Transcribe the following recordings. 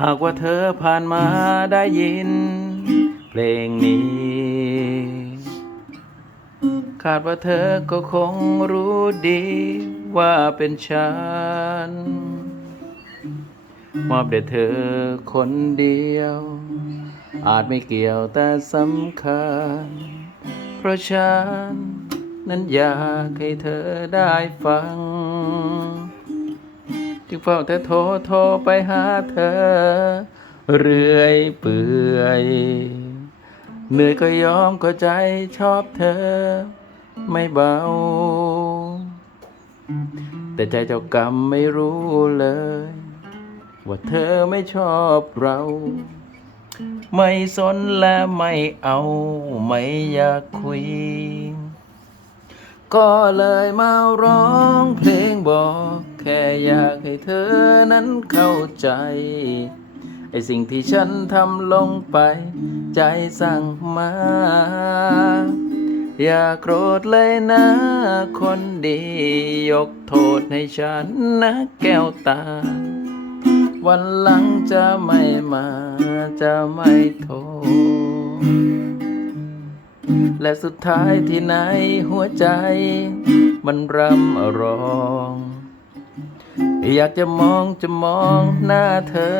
หากว่าเธอผ่านมาได้ยิน เพลงนี้ คาดว่าเธอก็คงรู้ดีว่าเป็นฉัน มอบแด่เธอคนเดียว อาจไม่เกี่ยวแต่สำคัญ เพราะฉันนั้นอยากให้เธอได้ฟัง จึงเฝ้าแต่โทรโทรไปหาเธอ เรื่อยเปื่อยเหนื่อยก็ยอมก็ใจชอบเธอ ไม่เบา แต่ใจเจ้ากรรมไม่รู้เลย ว่าเธอไม่ชอบเรา ไม่สนและไม่เอาไม่อยากคุย ก็เลยมาร้องเพลงบอก ค่อยากให้เธอนั้นเข้าใจ ไอสิ่งที่ฉันทำลงไป ใจสั่งมา อย่าโกรธเลยนะ คนดี ยกโทษให้ฉันนะแก้วตา วันหลังจะไม่มาจะไม่โทษ และสุดท้ายที่ไหนหัวใจ มันรำร้อง อยากจะมองจะมองหน้าเธอ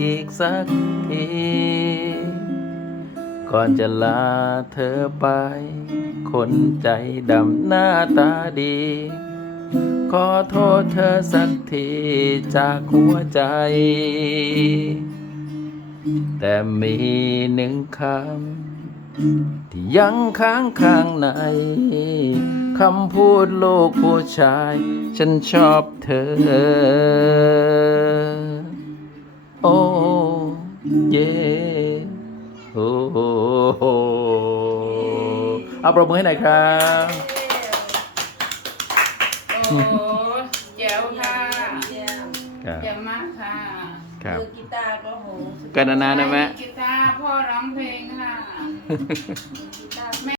อีกสักที ก่อนจะลาเธอไป คนใจดำหน้าตาดี ขอโทษเธอสักทีจากหัวใจ แต่มีหนึ่งคำที่ยังค้างข้างใน คำพูดลูกผู้ชาย ฉันชอบเธอ โอ้เย่โอ้โหเอาประมือให้หน่อยครับโอ้แจ๋วค่ะเยี่ยมครับแจ๋วมากค่ะครับมือกีตาร์ก็โหสุดกันนานๆนะแม่กีตาร์พ่อร้องเพลงค่ะกีตาร์